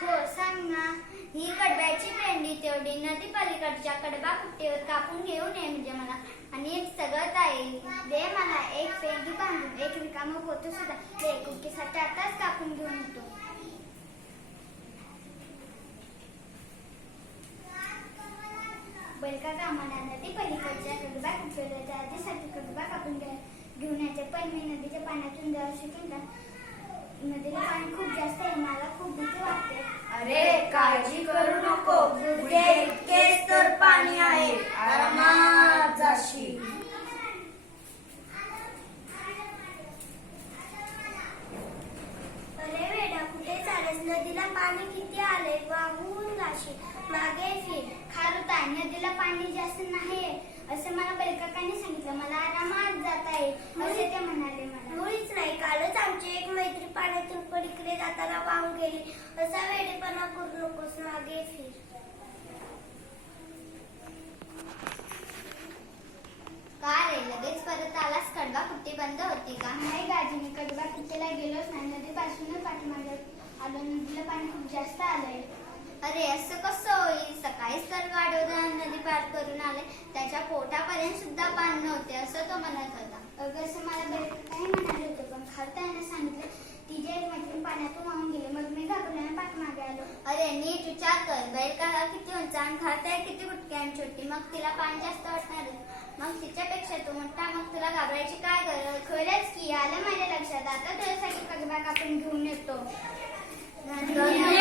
हो सांग ना. ही कडब्याची पेंडी तेवढी नदी पलीकडच्या कडबा कुट्टीवर कापून घेऊ नये म्हणजे मला. आणि एक सगळं आहे दे मला एक पेंडी बांधून. एक रिकाम होतो सुद्धा. ते कुकीसाठी आताच कापून घेऊन येतो. बलका कामाला नदी पलीकडच्या कडबा कुट्टीवर जातीसाठी कडबा कापून घेऊन यायचे. पण मी नदीच्या पाण्यातून जरा शिकून नदीला पाणी खूप जास्त आहे मला खूप भीती वाटते. अरे काळजी करू नको. इतकेच तर पाणी आहे. आरामात जाशील अरे वेडा कुठे चालस नदीला पाणी किती आले वाहून जाशील. मागे फिर. खारुता नदीला पाणी जास्त नाही असं मला बैलकाकांनी सांगितलं. मला आरामात जाता येईल. असे ते म्हणाले मला मुळीच नाही कालच आमची एक मैत्री पाण्यातून पलीकडे जाताना वाहून गेली. असा वेडेपणा करू नकोस मागे फिर. का रे लगेच परत आलास? कडबा कुट्टी बंद होती का? नाही गाजी मी कडबा कुट्टीला गेलोच नाही. नदीपासूनच पाठीमागे आलो. नदीला पाणी खूप जास्त आलंय. अरे असं कसं होईल? सकाळीच तर गाडोदा नदी पार करून आले. त्याच्या पोटापर्यंत सुद्धा पाणी नव्हते असं तो म्हणत होता. अगं असं मला काही म्हणाले होते पण खालता यानं सांगितलं तिचे एक मैत्रीण पाण्यातून वाहून गेले मग मी घाबरल्याने पाठीमागे आलो अरे विचार कर? बैल का किती उंच आणि आहे किती गुटकी आणि छोटी? मग तिला पाणी जास्त वाटणार मग तिच्यापेक्षा तू मोठा मग तुला घाबरायची काय गरज? खरंच की आलं माझ्या लक्षात. आता तुझ्यासाठी कगबा आपण घेऊन येतो. धन्यवाद